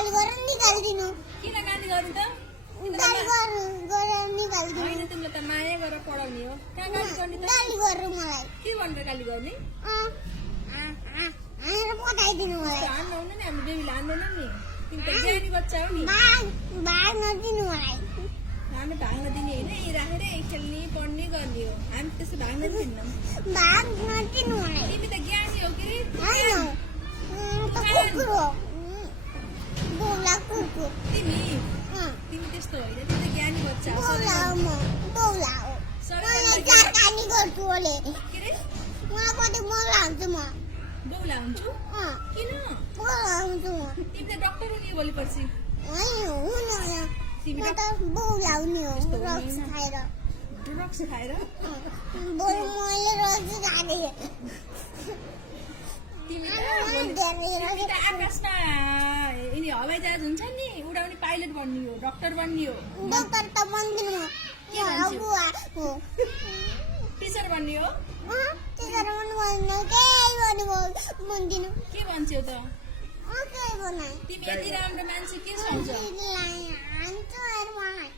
गाली गरेर निकालिदिनु किन गाली गर्नु त गाली गरेर निकालिदिनु होइन तिमीले त माया गरेर पढाउने हो कहाँ गाली गर्ने त गाली गरेर मलाई के भनेर गाली गर्ने हानेर पठाइदिनु मलाई हान्नु हुन्न नि हामी बेबीले हान्दैन नि तिमी त ज्ञानी बच्चा हो नि भाग्न दिनु मलाई हामी भाग्न दिने होइन यही राखेर खेल्ने पढ्ने गर्ने हो हामी त्यसो भाग्न दिन्नौँ भाग्न दिनु मलाई तिमी त ज्ञानी हो के होइन त कुकुर हो बोला कुकुर तिमी त्यस्तो होइन तिमी त ज्ञानी बच्चा हो बोला हो म बोला हो मलाई चारकानी गर्छु ओले के रे मलाई कति बोला हुन्छु म बौला हुन्छु किन बोला हुन्छु म तिमी त डक्टर हुने भोलि पर्सि होइन हुनु तिमी म त बोला हुने हो रक्स खाएर ड्रग्स खाएर बरु मैले रक्स खाँदै तिमी त आकाशमा यिनी हवाईजहाज हुन्छ नि उडाउने पाइलट बन्ने हो डक्टर बन्ने हो डक्टर त बन्दिनु म के भन्छौ? बुवा हो टिचर बन्ने हो त्यसरी पनि भन्नु केही भन्नु बन्दिनु के भन्छौ त केही बनाए तिमी यति राम्रो मान्छे के सोच्छौ हान्छु अरे मलाई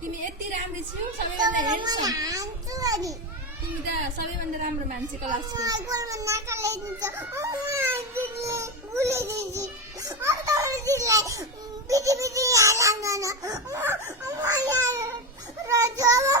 तिमी यति राम्रो छौ सबैभन्दा हेर्छौ हान्छु अनि तिमी त सबैभन्दा राम्रो मान्छे क्लासको गोलमा नाका ल्याइदिन्छ भुले दिदी अन्त दिदीलाई बिटी बिटी यहाँ लाग्दैन र जब